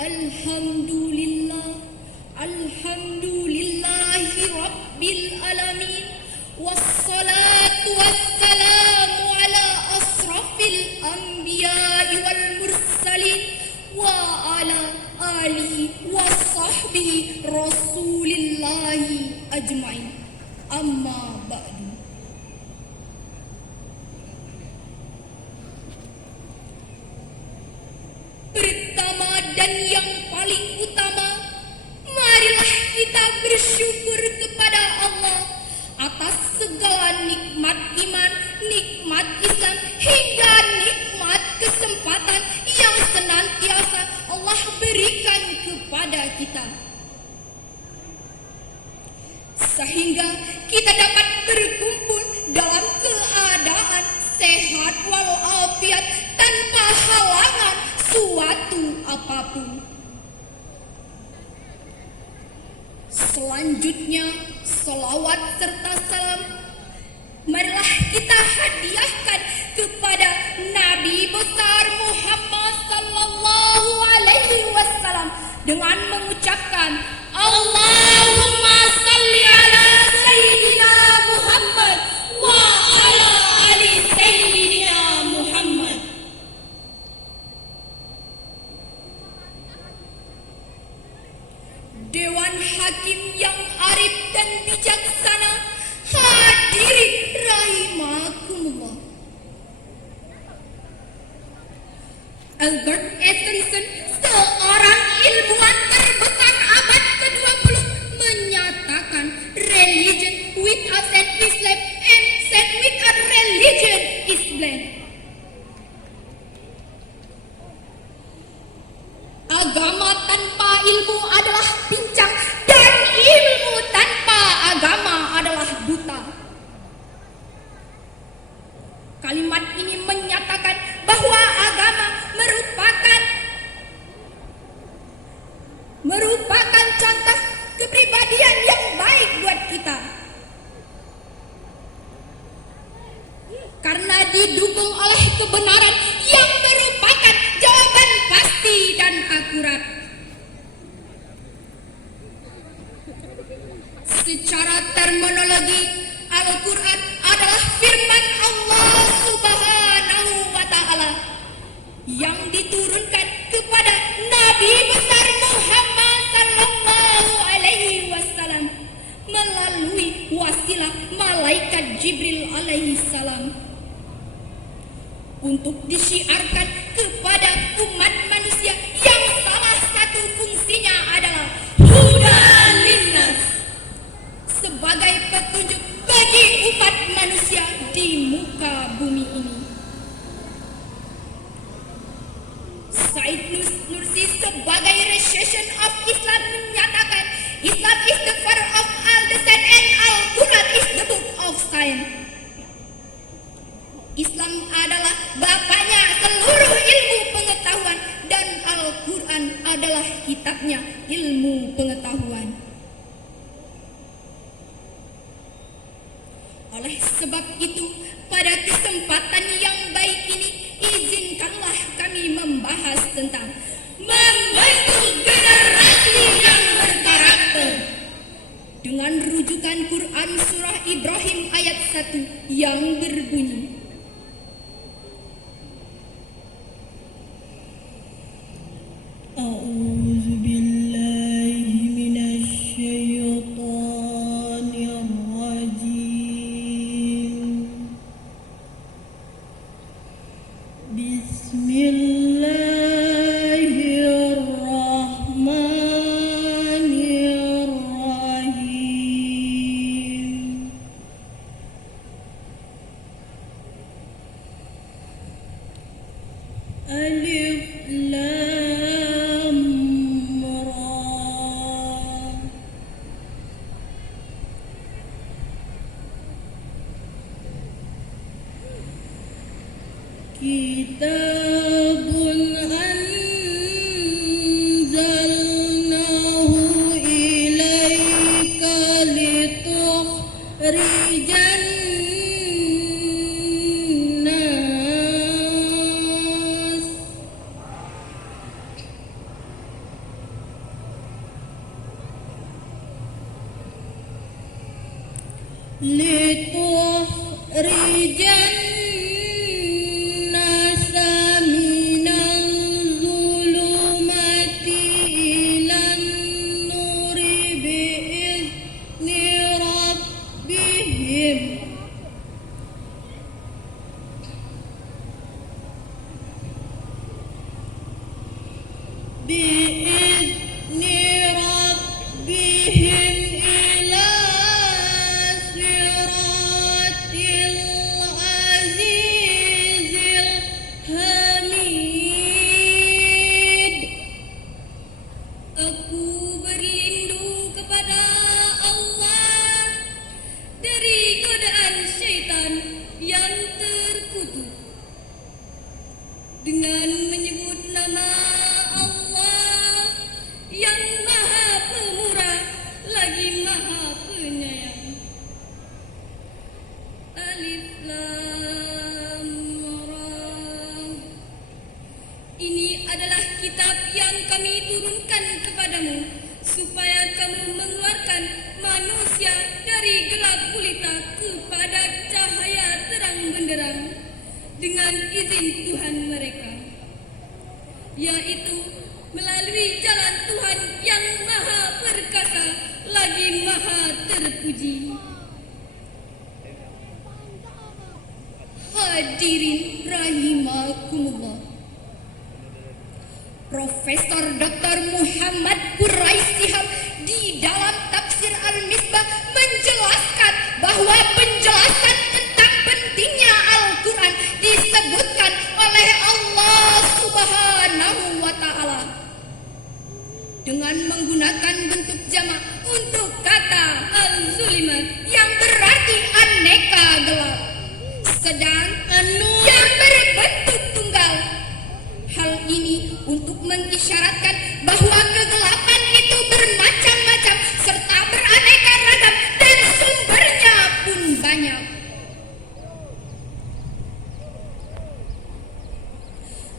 Alhamdulillah, alhamdulillahi rabbil alamin. Wassalatu wassalamu ala asrafil anbiya'i wal mursalin wa ala alihi wa sahbihi rasulillahi ajma'in. Amma ba'du. Pertama dan yang paling utama, marilah kita bersyukur kepada Allah atas segala nikmat iman, nikmat Islam, hingga nikmat kesempatan yang senantiasa Allah berikan kepada kita, sehingga kita dapat berkumpul dalam keadaan sehat walafiat tanpa halangan suatu apapun. Selanjutnya, selawat serta salam marilah kita hadiahkan kepada Nabi besar Muhammad sallallahu alaihi wasallam dengan mengucapkan Allahumma salli ala sayyidina Muhammad wa ala ali sayyidina Muhammad. Dewan Hakim yang arif dan bijaksana, hadirin rahimakumullah. Albert Einstein, seorang ilmuwan terbesar abad ke-20, menyatakan religion without faith is lame and faith without religion is blind. Agama tanpa ilmu adalah pincang dan ilmu tanpa agama adalah buta. Kalimat ini menyatakan bahwa agama merupakan contoh kepribadian yang baik buat kita, karena didukung oleh kebenaran yang merupakan jawaban pasti dan akurat. Secara terminologi, Al-Quran adalah firman Allah Subhanahu wa Ta'ala yang diturunkan kepada Nabi besar Muhammad sallallahu alaihi wasallam melalui wasilah malaikat Jibril alaihi salam untuk disiarkan kepada umat manusia yang salah satu fungsinya adalah hudan linnas, sebagai petunjuk bagi umat manusia di muka bumi ini. Said Nursi sebagai Recession of Islam menyatakan Islam is the father of all the science and Al-Quran is the book of science. Islam adalah bapaknya seluruh ilmu pengetahuan dan Al-Quran adalah kitabnya ilmu pengetahuan. Oleh sebab itu, pada kesempatan yang baik ini, izinkanlah kami membahas tentang membentuk generasi yang berkarakter dengan rujukan Quran Surah Ibrahim ayat 1 yang berbunyi, A'udzu billahi minasy syaithanir rajim. Bismillahirrahmanirrahim. Alif Lam Ra. Kitabun anzalnahu ilaika litukhrijan nas لتخرج الناس من الظلمات إلى النور بإذن ربهم إلى صراط العزيز الحميد. Aku berlindung kepada Allah dari godaan syaitan yang terkutuk dengan menyebut nama Allah yang Maha Pemurah lagi Maha Penyayang. Alif Lam Ra. Ini adalah kitab yang kami turunkan kepadamu supaya kamu mengeluarkan manusia dari gelap gulita kepada cahaya terang benderang dengan izin Tuhan mereka, yaitu melalui jalan Tuhan yang Maha Perkasa lagi Maha Terpuji. Hadirin rahimakumullah, Profesor Dr. Muhammad Quraish Shihab di dalam tafsir Al-Misbah menjelaskan bahwa penjelasan tentang pentingnya Al-Quran disebutkan oleh Allah Subhanahu wa Ta'ala dengan menggunakan bentuk jamak untuk kata al-zulimat yang berarti aneka gelap, sedang yang berbentuk tunggal. Hal ini untuk mengisyaratkan bahwa kegelapan itu bermacam-macam serta beraneka ragam dan sumbernya pun banyak.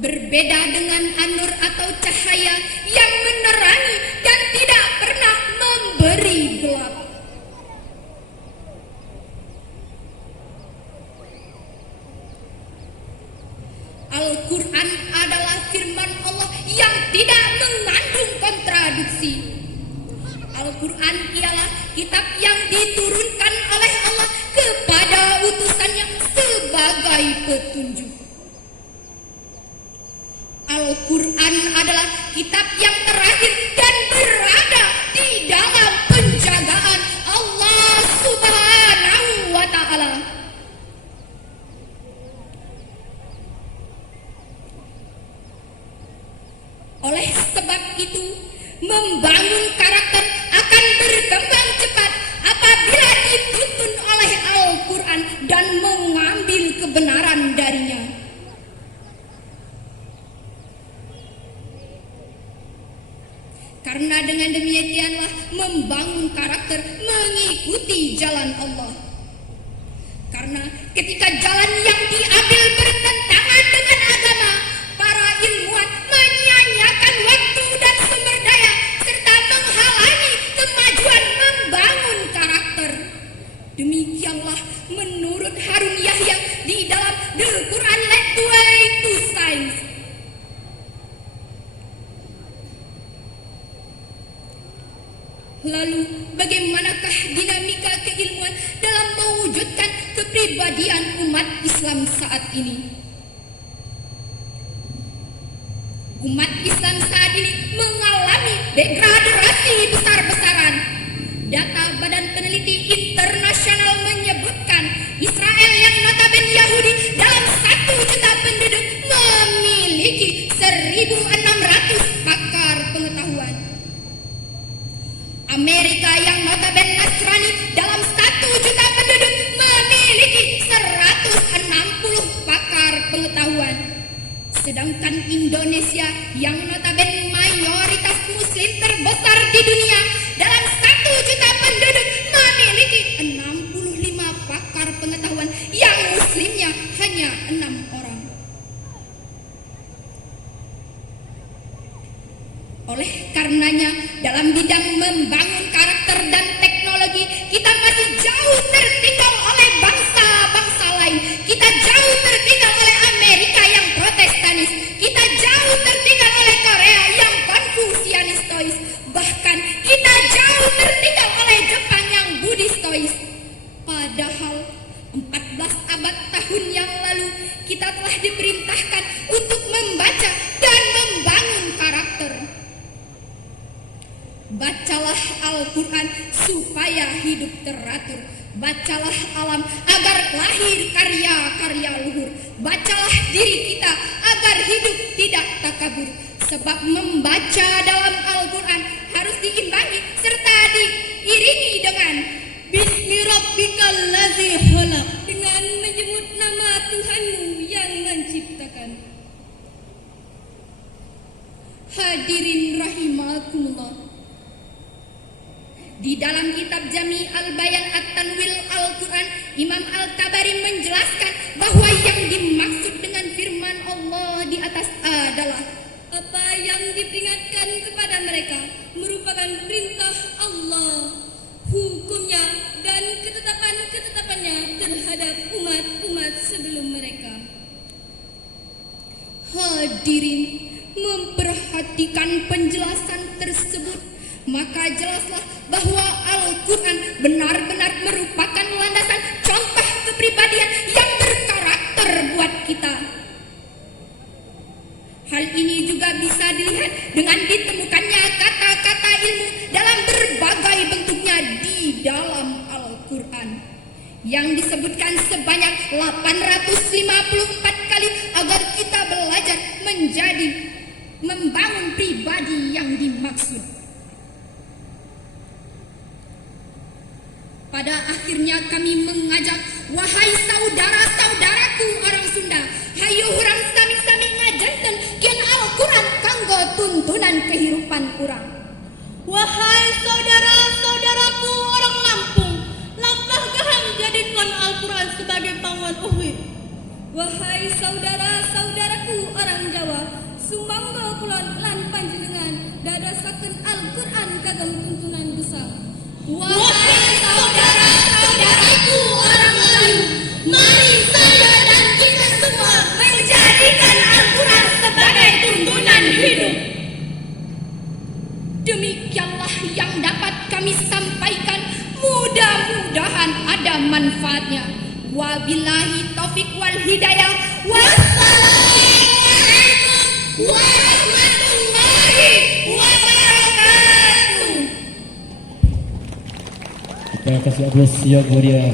Berbeda dengan an-nur atau cahaya yang menerangi dan tidak pernah memberi gelap. Al-Quran adalah firman Allah yang tidak mengandung kontradiksi. Al-Quran ialah kitab yang diturunkan oleh Allah kepada utusannya sebagai petunjuk. Al-Quran adalah kitab yang terakhir dan berada di dalam penjagaan Allah Subhanahu wa Ta'ala. Oleh sebab itu, membangun karakter akan berkembang cepat apabila dituntun oleh Al-Quran dan mengambil kebenaran darinya. Karena dengan demikianlah membangun karakter mengikuti jalan Allah. Karena ketika jalan yang diambil bertentangan dengan agama, para ilmuwan menyanyiakan waktu dan sumber daya serta menghalangi kemajuan membangun karakter. Demikianlah menurut Harun Yahya di dalam The Quran Led the Way to Science. Lalu bagaimanakah dinamika keilmuan dalam mewujudkan kepribadian umat Islam saat ini? Umat Islam saat ini mengalami degradasi besar-besaran. Data Badan Peneliti Internasional menyebutkan Israel yang notabene Yahudi dalam 1 juta penduduk memiliki 1.600 pakar pengetahuan. Amerika yang notabene Nasrani dalam 1 juta penduduk memiliki 160 pakar pengetahuan. Sedangkan Indonesia yang notabene mayoritas muslim terbesar di dunia dalam 1 juta penduduk memiliki 65 pakar pengetahuan yang muslimnya hanya 6 orang. Oleh karenanya dalam bidang membangun karakter dan teknologi kita masih jauh tertinggal Al-Quran supaya hidup teratur. Bacalah alam agar lahir karya-karya luhur. Bacalah diri kita agar hidup tidak takabur. Sebab membaca dalam Al-Quran harus diimbangi serta diiringi dengan Bismi Rabbikal Ladzi Khalaq, dengan menyebut nama Tuhanmu yang menciptakan. Hadirin rahimakumullah. Di dalam kitab Jami Al-Bayan At-Tanwil Al-Quran, Imam Al-Tabari menjelaskan bahwa yang dimaksud dengan firman Allah di atas adalah apa yang diperingatkan kepada mereka merupakan perintah Allah, hukumnya dan ketetapan-ketetapannya terhadap umat-umat sebelum mereka. Hadirin, memperhatikan penjelasan tersebut, maka jelaslah bahwa Al-Quran benar-benar merupakan landasan contoh kepribadian yang berkarakter buat kita. Hal ini juga bisa dilihat dengan ditemukannya kata-kata ilmu dalam berbagai bentuknya di dalam Al-Quran, yang disebutkan sebanyak 854 kali agar kita belajar menjadi membangun pribadi yang dimaksud. Pada akhirnya kami mengajak, wahai saudara-saudaraku orang Sunda, hayu urang sami-sami ngajanten kian Al-Quran kanggo tuntunan kehidupan urang. Wahai saudara-saudaraku orang Lampung, lampah gaham jadikan Al-Quran sebagai panguan uhid. Wahai saudara-saudaraku orang Jawa, sumangga kulon lan panjenengan dadasaken Al-Quran kagem tuntunan besar. Wahai saudara-saudaraku orang Melayu, mari saya dan kita semua menjadikan Al-Quran sebagai tuntunan hidup. Demikianlah yang dapat kami sampaikan, mudah-mudahan ada manfaatnya. Wabillahi taufik wal hidayah. Wassalamualaikum warahmatullahi wabarakatuh. Terima kasih Agus yang mulia.